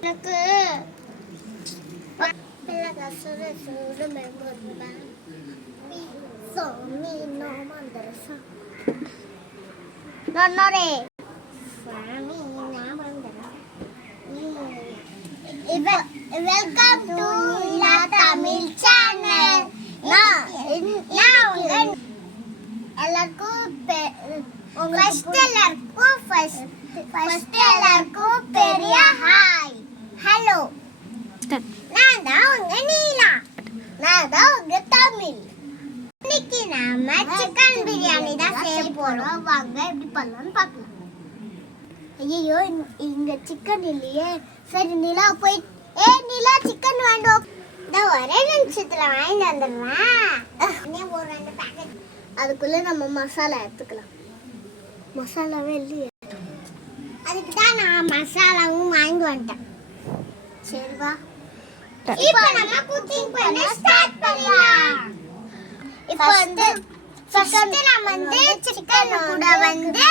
எனக்கு சுடு member Somi no mandarasa. No re. Swami na mandarasa. Welcome to La Tamil channel. Now first எல்லாருக்கும் பெரிய hi. Hello. நான் தான் உங்க நீலா. நான் தான் உங்க தமிழ். இன்னைக்கு நாம சிக்கன் பிரியாணி தான் செய்ய போறோம். வாங்க எப்படி பண்ணலாம்னு பார்க்கலாம். ஐயோ இங்க சிக்கன் இல்லையே. சரி நிலா போய் நிலா சிக்கன் வேணும். இந்த ஒரே நிமிஷத்துல வாங்கிட்டு வந்துடுறேன். இன்னும் ஒரு 2 பேக்கெட். அதுக்குள்ள நம்ம மசாலா எடுத்துக்கலாம். மசாலாவே இல்லையே. அதுக்கு தான் நான் மசாலாவும் வாங்கி வந்துட்டேன். சரி வா. இப்போ நம்ம குக்கிங் பண்ண ஸ்டார்ட் பண்ணலாம். இப்போ வந்து ஃபர்ஸ்ட் நம்ம வந்து சிக்கன் கூட வந்து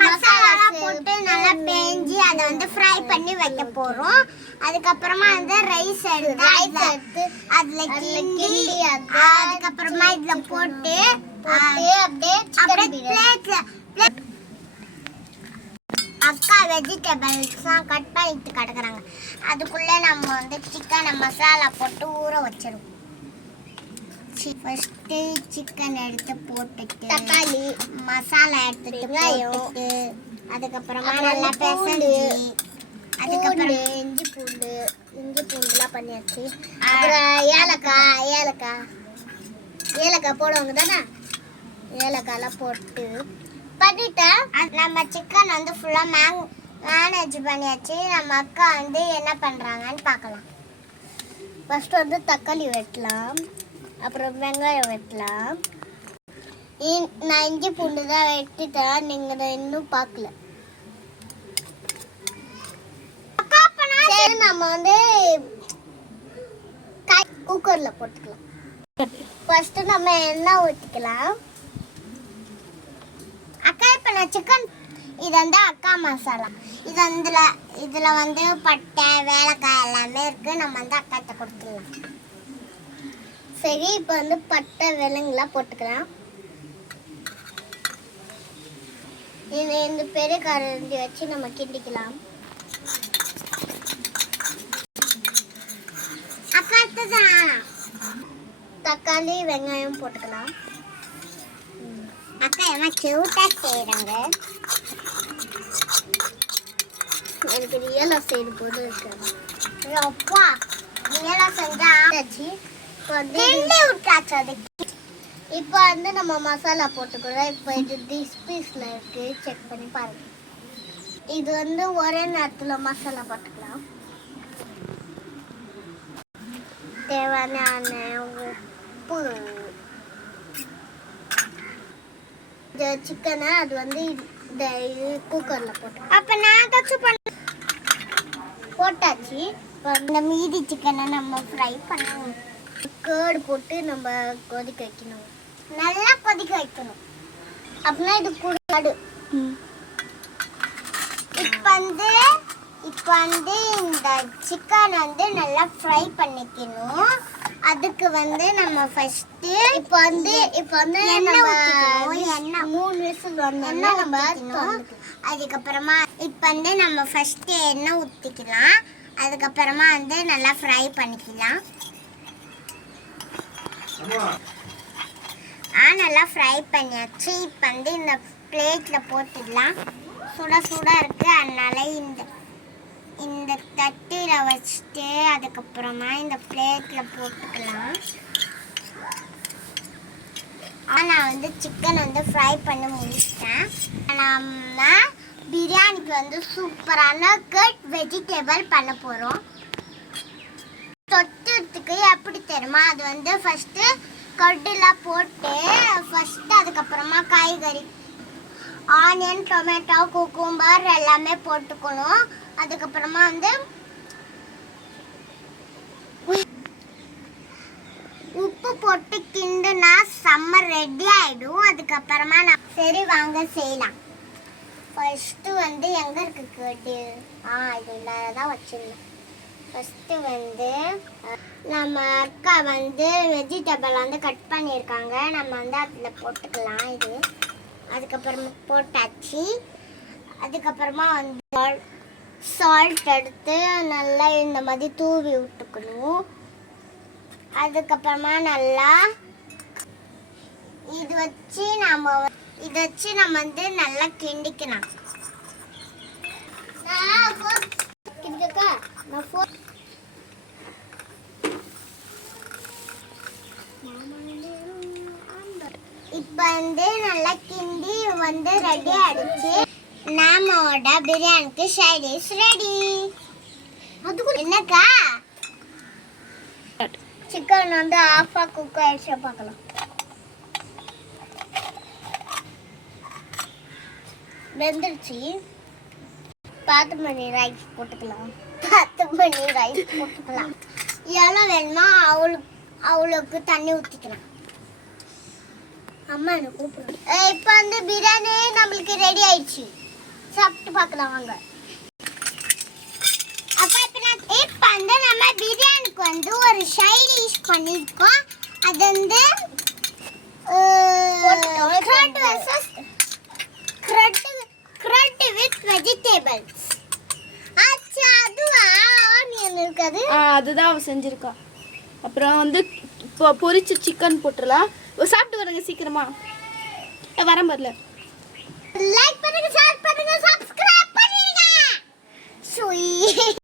மசாலா போட்டு நல்லா பேஞ்சி அதை வந்து ஃப்ரை பண்ணி வைக்க போறோம். அதுக்கு அப்புறமா வந்து ரைஸ் எடுத்து அதுல கிண்டி அதுக்கு அப்புறமா இதுல போட்டு அப்படியே பிளேட்ல அக்கா வெஜிடபிள்ஸ்லாம் கட் பண்ணிட்டு கிடக்குறாங்க. அதுக்குள்ள நம்ம வந்து சிக்கனை மசாலா போட்டு ஊற வச்சிருவோம். ஃபர்ஸ்ட்டு சிக்கன் எடுத்து போட்டுட்டு தக்காளி மசாலா எடுத்துட்டு போட்டுட்டு அதுக்கப்புறமா நல்லா பிசைஞ்சு அதுக்கப்புறம் இஞ்சி பூண்டுலாம் பண்ணியாச்சு. அப்புறம் ஏலக்காய் போடுவாங்க தானே. ஏலக்காயெல்லாம் போட்டு பண்ணிட்டேன். நம்ம சிக்கன் வந்து ஃபுல்லாக மேனேஜ் பண்ணியாச்சு. நம்ம அக்கா வந்து என்ன பண்ணுறாங்கன்னு பார்க்கலாம். ஃபர்ஸ்ட் வந்து தக்காளி வெட்டலாம். அப்புறம் வெங்காயம் வெட்டலாம். நான் இஞ்சி பூண்டு தான் வெட்டிட்டேன். நீங்கள் இன்னும் பார்க்கல. நம்ம வந்து குக்கரில் போட்டுக்கலாம். ஃபர்ஸ்ட் நம்ம எண்ணெய் ஊற்றிக்கலாம். அக்கா இப்போ நான் சிக்கன் இது வந்து அக்கா மசாலா. இதில் வந்து பட்டை ஏலக்காய் எல்லாமே இருக்குது. நம்ம வந்து அக்காட்ட கொடுத்துடலாம். சரி இப்போ வந்து பட்டை வெலங்கெல்லாம் போட்டுக்கலாம். இந்த பெரிய கரண்டி வச்சு நம்ம கிண்டிக்கலாம். தக்காளி வெங்காயம் போட்டுக்கலாம். அக்கா என்ன கியூட்டா செய்யறாங்க. எனக்கு ரியலா செய்ய போது இருக்கு. அப்பா ரியலா செஞ்சா இப்போ வந்து நம்ம மசாலா போட்டுக்கிறோம். இப்போ இது பீஸ்ல இருக்கு. செக் பண்ணி பாருங்க. இது வந்து ஒரே நேரத்தில் மசாலா போட்டுக்கலாம். தேவையான உப்பு. இந்த சிக்கனை அது வந்து இந்த குக்கரில் போட்டு அப்போ நான் ஏதாச்சும் போட்டாச்சு. இப்போ இந்த மீதி சிக்கனை நம்ம ஃப்ரை பண்ணணும். கேர்டு போட்டு நம்ம கொதிக்க வைக்கணும். நல்லா கொதிக்க வைக்கணும். அப்படின்னா இது கூடாது. இப்போ வந்து இந்த சிக்கன் வந்து நல்லா ஃப்ரை பண்ணிக்கணும். அதுக்கு வந்து நம்ம ஃபர்ஸ்ட் இப்போ வந்து எண்ணெய் 3 விசில் வந்தோம்னா நம்ம அதுக்கப்புறமா இப்போ வந்து நம்ம ஃபர்ஸ்ட் எண்ணெய் ஊற்றிக்கலாம். அதுக்கப்புறமா வந்து நல்லா ஃப்ரை பண்ணிக்கலாம். நல்லா ஃப்ரை பண்ணியாச்சு. இப்போ வந்து இந்த பிளேட்டில் போட்டுடலாம். சுட இருக்கு. அதனால இந்த தட்டில் வச்சுட்டு அதுக்கப்புறமா இந்த பிளேட்டில் போட்டுக்கலாம். நான் வந்து சிக்கன் வந்து ஃப்ரை பண்ணி முடிச்சிட்டேன். நம்ம பிரியாணிக்கு வந்து சூப்பரான கட் வெஜிடபிள் பண்ண போகிறோம். தொட்டுறதுக்கு எப்படி தெரியுமா? அது வந்து ஃபர்ஸ்ட் கடுலாம் போட்டு அதுக்கப்புறமா காய்கறி ஆனியன் டொமேட்டோ குக்கும்பர் எல்லாமே போட்டுக்கணும். அதுக்கப்புறமா வந்து உப்பு போட்டு கிண்டுனா செம்ம ரெடி ஆயிடும். அதுக்கப்புறமா சரி வாங்க செய்யலாம். ஃபர்ஸ்ட் வந்து எங்க இருக்கு கேட்டு இது உள்ளதான் வச்சிருந்தேன். ஃபர்ஸ்ட் வந்து நம்ம அக்கா வந்து வெஜிடபிள் வந்து கட் பண்ணியிருக்காங்க. நம்ம வந்து அதில் போட்டுக்கலாம். இது அதுக்கப்புறமா போட்டாச்சு. அதுக்கப்புறமா வந்து சால்ட் எடுத்து நல்லா இந்த மாதிரி தூவி விட்டுக்கணும். அதுக்கப்புறமா நல்லா இதை வச்சு நம்ம வந்து நல்லா கிண்டிக்கலாம். இப்ப வந்து நல்லா கிண்டி வந்து ரெடி ஆயிடுச்சு. நம்மோட பிரியாணிக்கு சைட் டிஷ் ரெடி. என்னக்கா சிக்கன் வந்து ஆஃபா குக் ஆயிடுச்சு. பார்க்கலாம். வெந்துருச்சு. பாத்துமணி ரைஸ் போட்டுக்கலாம். எவ்வளோ வேணுமா அவளுக்கு தண்ணி ஊற்றிக்கலாம். அம்மா என்ன கூப்பிடுறேன். இப்போ வந்து பிரியாணி நம்மளுக்கு ரெடி ஆயிடுச்சு. சாப்பிட்டு பார்க்கலாம் வாங்க. இப்போ வந்து நம்ம பிரியாணிக்கு வந்து ஒரு சைட் டிஷ் பண்ணியிருக்கோம். அது வந்து crud with vegetables. அச்சா அதுவா ஆனியன் இருக்காது. அதுதான் அவ செஞ்சிருக்கா. அப்புறம் வந்து பொரிச்ச சிக்கன் போட்டுறலாம். சாப்பிட்டு வரங்க சீக்கிரமா. வரேன் வரல. லைக் பண்ணுங்க, ஷேர் பண்ணுங்க, சப்ஸ்கிரைப் பண்ணுங்க.